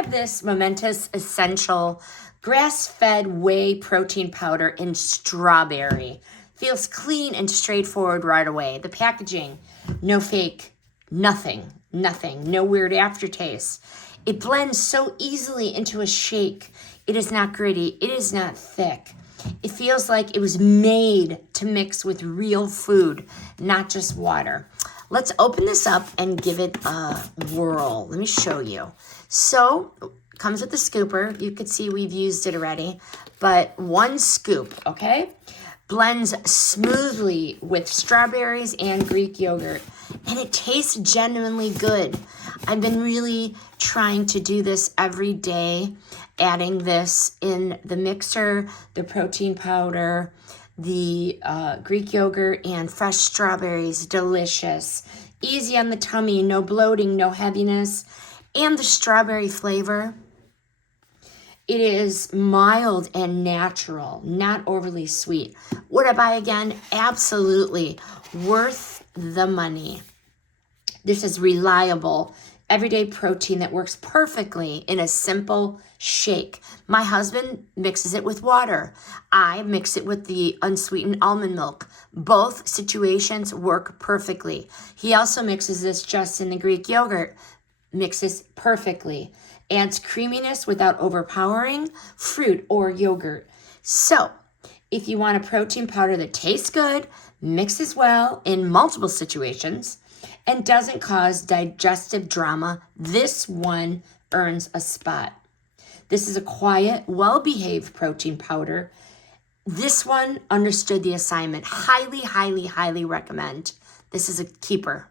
have this Momentous Essential grass-fed whey protein powder in strawberry. Feels clean and straightforward right away. The packaging, no fake, nothing, no weird aftertaste. It blends so easily into a shake. It is not gritty. It is not thick. It feels like it was made to mix with real food, not just water. Let's open this up and give it a whirl. Let me show you. So, comes with the scooper. You could see we've used it already, but 1 scoop, okay? Blends smoothly with strawberries and Greek yogurt, and it tastes genuinely good. I've been really trying to do this every day, adding this in the mixer, the protein powder, the Greek yogurt, and fresh strawberries. Delicious. Easy on the tummy, no bloating, no heaviness, and the strawberry flavor. It is mild and natural, not overly sweet. Would I buy again? Absolutely. Worth the money. This is reliable, everyday protein that works perfectly in a simple shake. My husband mixes it with water. I mix it with the unsweetened almond milk. Both situations work perfectly. He also mixes this just in the Greek yogurt. Mixes perfectly. Adds creaminess without overpowering fruit or yogurt. So, if you want a protein powder that tastes good, mixes well in multiple situations, and doesn't cause digestive drama, this one earns a spot. This is a quiet, well-behaved protein powder. This one understood the assignment. Highly, highly, highly recommend. This is a keeper.